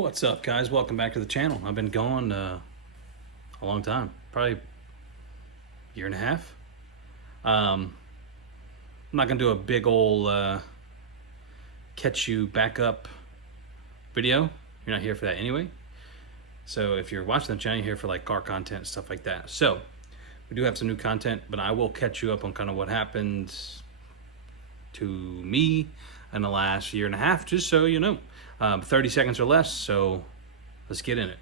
What's up, guys? Welcome back to the channel. I've been gone a long time, probably a year and a half. I'm not gonna do a big old catch you back up video. You're not here for that anyway. So if you're watching the channel, you're here for like car content, stuff like that. So we do have some new content, but I will catch you up on kind of what happened to me in the last year and a half, just so you know. 30 seconds or less, so let's get in it.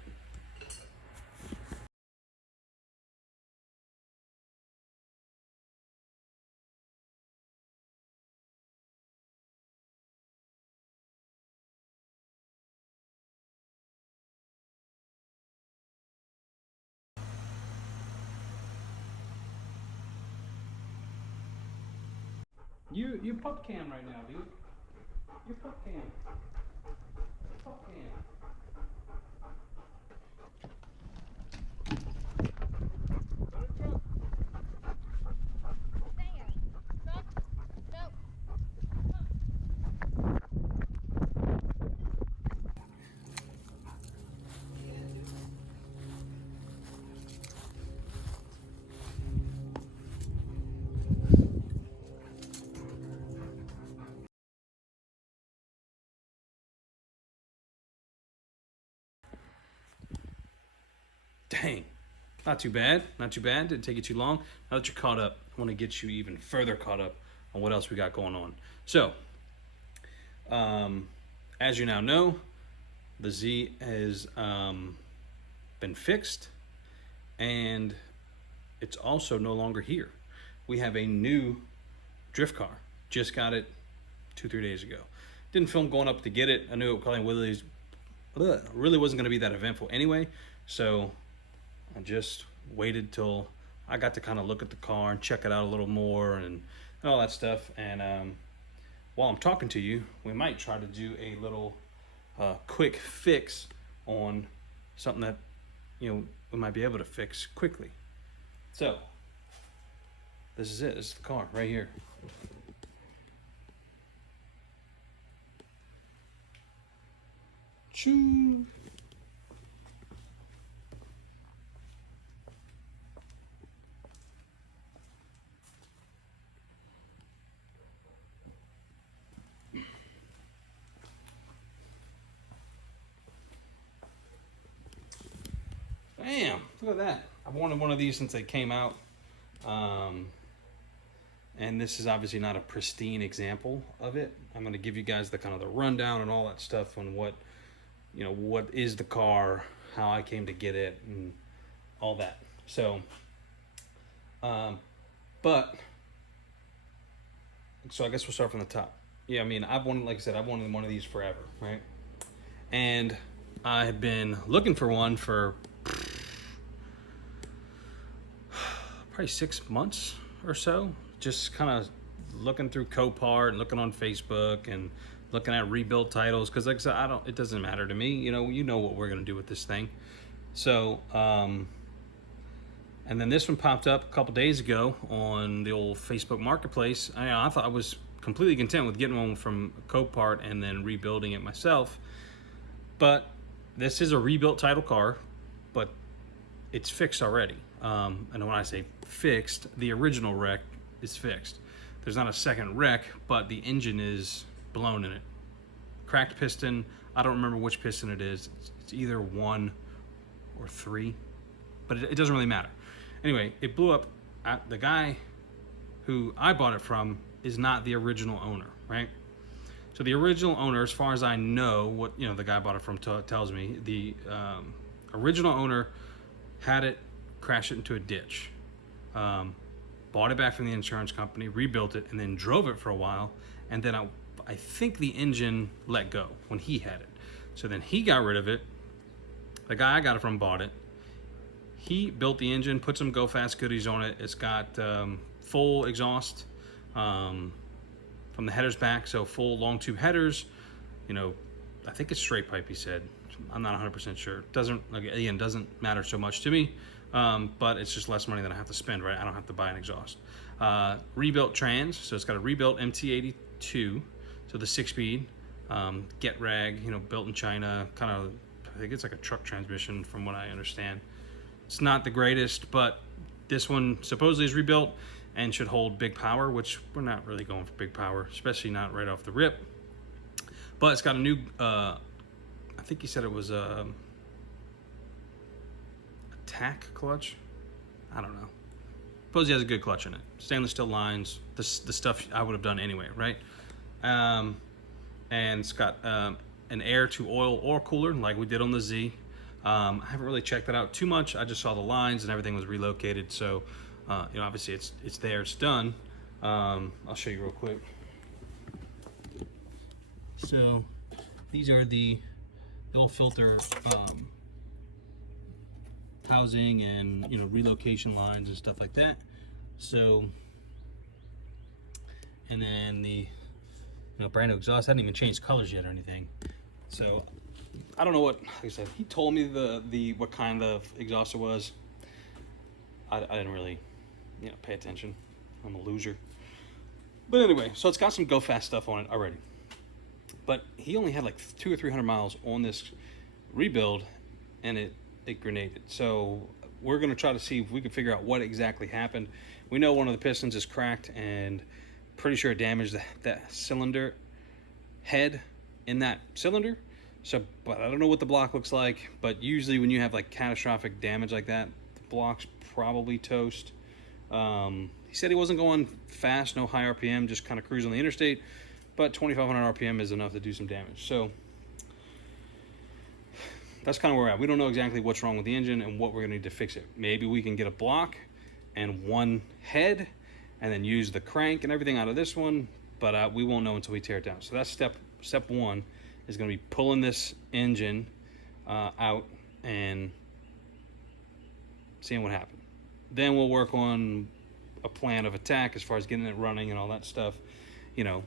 You pup cam right now, dude. You pup cam. Pup cam. Dang, not too bad, not too bad. Didn't take you too long. Now that you're caught up, I want to get you even further caught up on what else we got going on. So, as you now know, the Z has been fixed, and it's also no longer here. We have a new drift car. Just got it 2-3 days ago. Didn't film going up to get it. I knew it probably really wasn't going to be that eventful anyway, so I just waited till I got to kind of look at the car and check it out a little more and all that stuff. And while I'm talking to you, we might try to do a little quick fix on something that, you know, we might be able to fix quickly. So this is it. This is the car right here. Choo. Bam! Look at that. I've wanted one of these since they came out. And this is obviously not a pristine example of it. I'm going to give you guys the kind of the rundown and all that stuff on what, you know, what is the car, how I came to get it, and all that. So, so I guess we'll start from the top. Yeah, I mean, I've wanted, like I said, I've wanted one of these forever, right? And I have been looking for one for probably 6 months or so, just kind of looking through Copart and looking on Facebook and looking at rebuilt titles, because like I said, it doesn't matter to me, you know what we're gonna do with this thing. So and then this one popped up a couple days ago on the old Facebook marketplace. I thought I was completely content with getting one from Copart and then rebuilding it myself, but this is a rebuilt title car, but it's fixed already. And when I say fixed, the original wreck is fixed. There's not a second wreck, but the engine is blown in it. Cracked piston. I don't remember which piston it is. It's either 1 or 3, but it doesn't really matter. Anyway, it blew up. The guy who I bought it from is not the original owner, right? So the original owner, as far as I know, what the guy I bought it from tells me, the original owner had it crash it into a ditch, bought it back from the insurance company, rebuilt it, and then drove it for a while, and then I think the engine let go when he had it. So then he got rid of it. The guy I got it from bought it. He built the engine, put some Go Fast goodies on it. It's got full exhaust from the headers back, so full long tube headers. I think it's straight pipe, he said. I'm not 100% sure. Doesn't matter so much to me, but it's just less money than I have to spend, right? I don't have to buy an exhaust. Rebuilt trans, so it's got a rebuilt MT82, so the 6-speed, get rag, built in China, kind of I think it's like a truck transmission from what I understand. It's not the greatest, but this one supposedly is rebuilt and should hold big power, which we're not really going for big power, especially not right off the rip. But it's got a new, I think he said it was a tack clutch. I don't know. Suppose he has a good clutch in it. Stainless steel lines, the stuff I would have done anyway, right? And it's got an air to oil cooler like we did on the Z. I haven't really checked that out too much. I just saw the lines and everything was relocated. So, you know, obviously it's there, it's done. I'll show you real quick. So these are the oil filter housing and, you know, relocation lines and stuff like that. So, and then the, you know, brand new exhaust. I hadn't even changed colors yet or anything. So I don't know what, like I said, he told me the what kind of exhaust it was. I didn't really, you know, pay attention. I'm a loser. But anyway, so it's got some go fast stuff on it already. But he only had like 200 or 300 miles on this rebuild, and it grenaded. So we're gonna try to see if we can figure out what exactly happened. We know one of the pistons is cracked, and pretty sure it damaged that cylinder head in that cylinder. So, but I don't know what the block looks like. But usually when you have like catastrophic damage like that, the block's probably toast. He said he wasn't going fast, no high RPM, just kind of cruising on the interstate. But 2,500 RPM is enough to do some damage. So that's kind of where we're at. We don't know exactly what's wrong with the engine and what we're gonna need to fix it. Maybe we can get a block and one head and then use the crank and everything out of this one, but we won't know until we tear it down. So that's step one, is gonna be pulling this engine out and seeing what happened. Then we'll work on a plan of attack as far as getting it running and all that stuff. You know,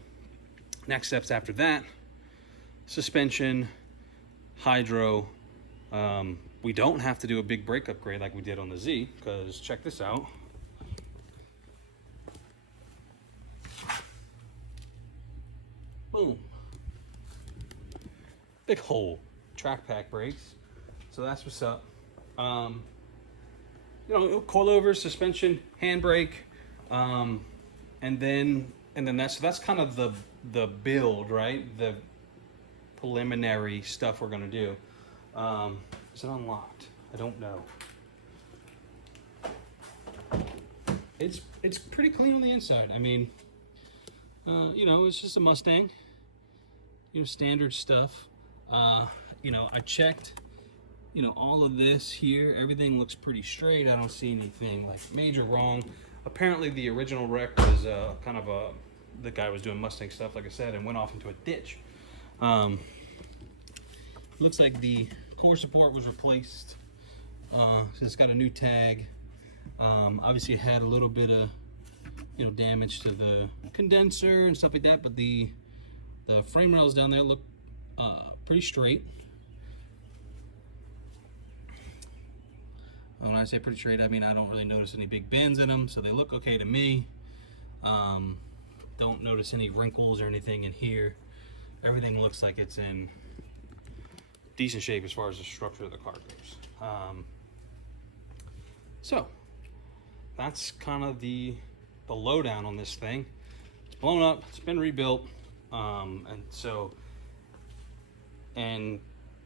next steps after that, suspension, hydro. We don't have to do a big brake upgrade like we did on the Z, because check this out. Boom. Big hole. Track pack brakes. So that's what's up. You know, coilovers, suspension, handbrake, and then that's kind of the build, right? The preliminary stuff we're gonna do. Is it unlocked? I don't know. It's pretty clean on the inside. I mean, you know, it's just a Mustang. You know, standard stuff. You know, I checked, you know, all of this here. Everything looks pretty straight. I don't see anything like major wrong. Apparently the original wreck was kind of the guy was doing Mustang stuff, like I said, and went off into a ditch. Looks like the core support was replaced. So it's got a new tag. Obviously it had a little bit of, you know, damage to the condenser and stuff like that, but the frame rails down there look pretty straight. When I say pretty straight, I mean I don't really notice any big bends in them, so they look okay to me. Don't notice any wrinkles or anything in here. Everything looks like it's in decent shape as far as the structure of the car goes. So that's kind of the lowdown on this thing. It's blown up, it's been rebuilt, and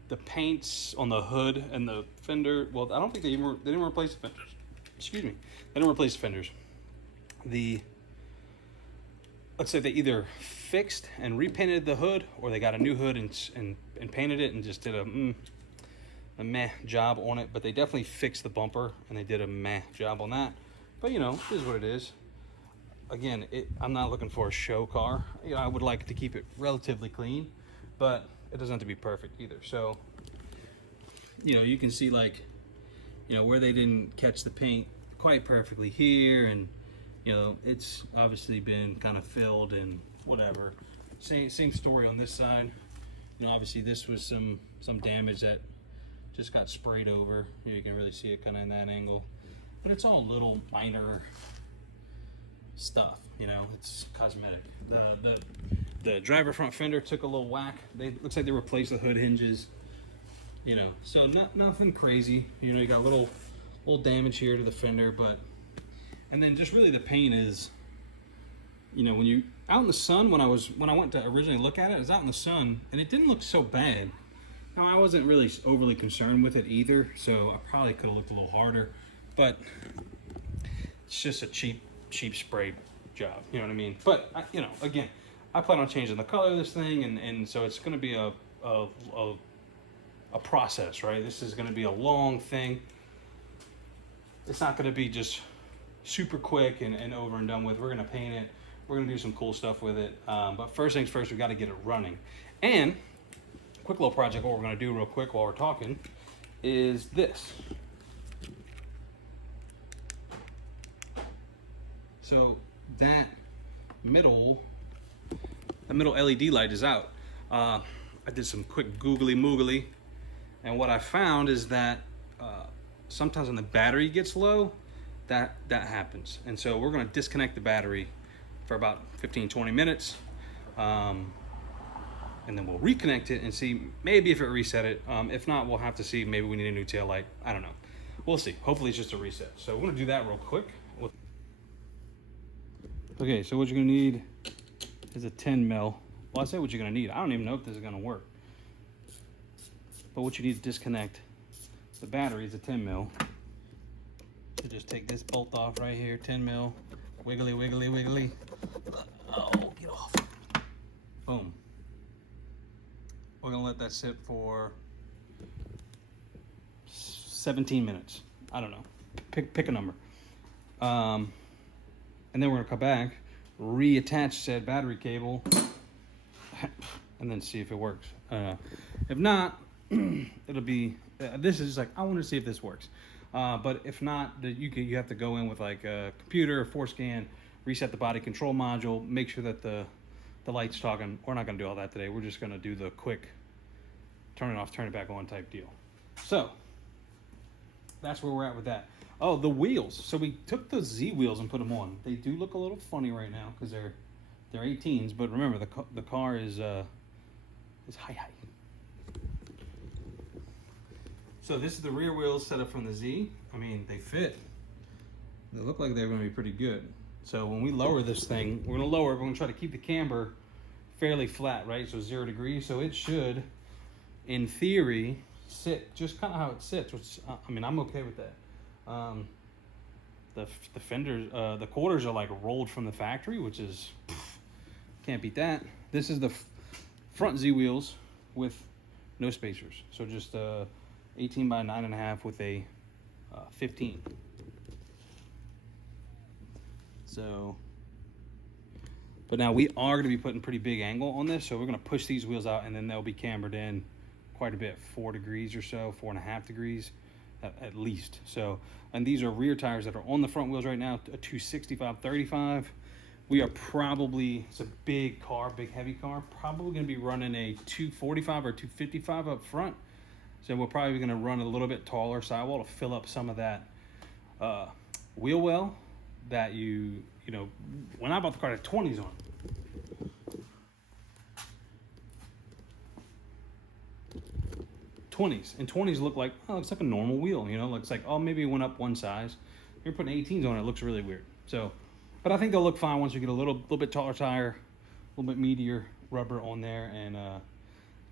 the paints on the hood and the fender, well, I don't think they didn't replace the fenders. Excuse me, they didn't replace the fenders. Let's say they either fixed and repainted the hood, or they got a new hood and painted it and just did a meh job on it. But they definitely fixed the bumper and they did a meh job on that. But you know, it is what it is. Again, I'm not looking for a show car. You know, I would like to keep it relatively clean, but it doesn't have to be perfect either. So, you know, you can see, like, you know, where they didn't catch the paint quite perfectly here, and you know, it's obviously been kind of filled and whatever. Same story on this side. You know, obviously this was some damage that just got sprayed over. You can really see it kind of in that angle, but it's all little minor stuff. You know, it's cosmetic. The driver front fender took a little whack. Looks like they replaced the hood hinges. you know, so nothing crazy. You know, you got a little damage here to the fender, but, and then just really the paint is, you know, when you out in the sun, when I went to originally look at it, it was out in the sun and it didn't look so bad. Now I wasn't really overly concerned with it either, so I probably could have looked a little harder, but it's just a cheap spray job, you know what I mean? But you know, again, I plan on changing the color of this thing, and so it's going to be a process, right? This is going to be a long thing. It's not going to be just super quick and over and done with. We're going to paint it. We're going to do some cool stuff with it. But first things first, we got to get it running. And quick little project, what we're going to do real quick while we're talking is this. So that middle LED light is out. I did some quick googly moogly, and what I found is that sometimes when the battery gets low, that happens. And so we're going to disconnect the battery for about 15-20 minutes, and then we'll reconnect it and see maybe if it reset it. If not, we'll have to see, maybe we need a new tail light. I don't know. We'll see. Hopefully it's just a reset. So we're going to do that real quick. Okay, so what you're going to need is a 10 mil. Well, I say what you're going to need. I don't even know if this is going to work. But what you need to disconnect the battery is a 10 mil. So just take this bolt off right here, 10 mil. Wiggly, wiggly, wiggly. Oh, get off. Boom. We're going to let that sit for 17 minutes. I don't know. Pick a number. And then we're gonna come back, reattach said battery cable, and then see if it works. If not, it'll be, this is like, I want to see if this works. But if not, you have to go in with like a computer, a force scan, reset the body control module, make sure that the light's talking. We're not gonna do all that today. We're just gonna do the quick turn it off, turn it back on type deal. So that's where we're at with that. Oh, the wheels. So we took the Z wheels and put them on. They do look a little funny right now because they're 18s, but remember the car is high. So this is the rear wheels set up from the Z. I mean, they fit. They look like they're going to be pretty good. So when we lower this thing, we're going to lower it. We're going to try to keep the camber fairly flat, right? So 0 degrees. So it should, in theory, sit just kind of how it sits. Which I mean, I'm okay with that. The fenders, the quarters are like rolled from the factory, which is, can't beat that. This is the front Z wheels with no spacers. So just 18 by 9.5 with a 15. So, but now we are going to be putting pretty big angle on this. So we're going to push these wheels out and then they'll be cambered in quite a bit, 4 degrees or so, 4.5 degrees. At least. So, and these are rear tires that are on the front wheels right now, a 265/35. We are probably, it's a big car, big heavy car, probably going to be running a 245 or 255 up front. So we're probably going to run a little bit taller sidewall to fill up some of that wheel well that you know, when I bought the car, it had 20s on. And 20s look like, oh, it's like a normal wheel, you know, looks like, oh, maybe it went up one size. You're putting 18s on it, looks really weird. So, but I think they'll look fine once you get a little bit taller tire, a little bit meatier rubber on there, and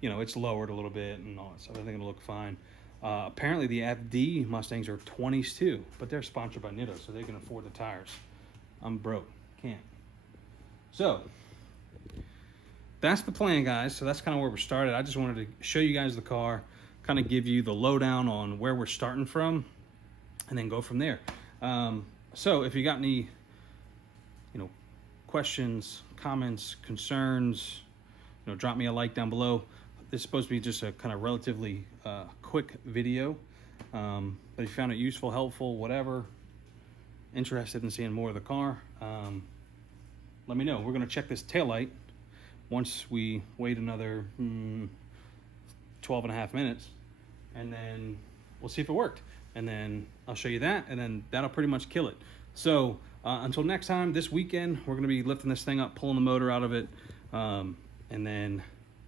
you know, it's lowered a little bit and all that stuff. I think it'll look fine. Apparently the FD Mustangs are 20s too, but they're sponsored by Nitto, so they can afford the tires. I'm broke, can't. So that's the plan, guys. So that's kind of where we're started. I just wanted to show you guys the car, kind of give you the lowdown on where we're starting from, and then go from there. So if you got any, you know, questions, comments, concerns, you know, drop me a like down below. This is supposed to be just a kind of relatively quick video, but if you found it useful, helpful, whatever, interested in seeing more of the car, let me know. We're going to check this taillight once we wait another 12.5 minutes, and then we'll see if it worked, and then I'll show you that, and then that'll pretty much kill it. So until next time, this weekend we're going to be lifting this thing up, pulling the motor out of it, and then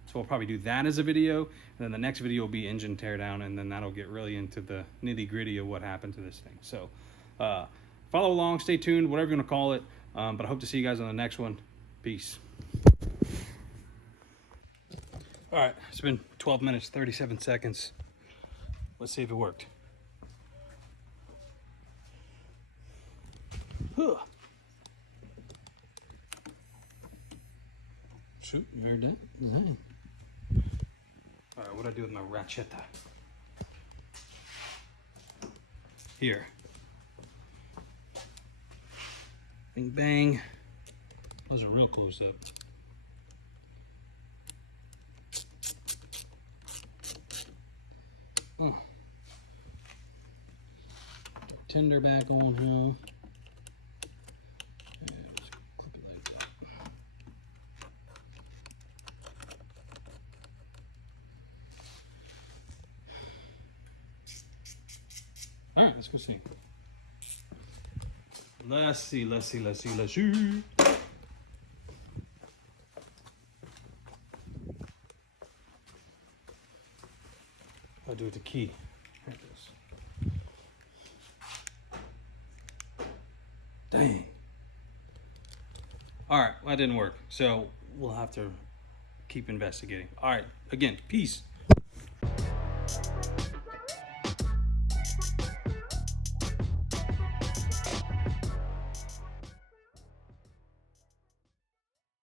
So we'll probably do that as a video, and then the next video will be engine teardown, and then that'll get really into the nitty gritty of what happened to this thing. So follow along, stay tuned, whatever you want to call it. But I hope to see you guys on the next one. Peace. All right, it's been 12 minutes, 37 seconds. Let's see if it worked. Huh. Shoot, you heard that? All right, what do I do with my ratcheta? Here. Bing, bang. Those are real close up. Oh. Tender back on here. All right, let's go see. Let's see. I'll do it the key. There it is. Dang. All right, well, that didn't work. So we'll have to keep investigating. All right, again, peace.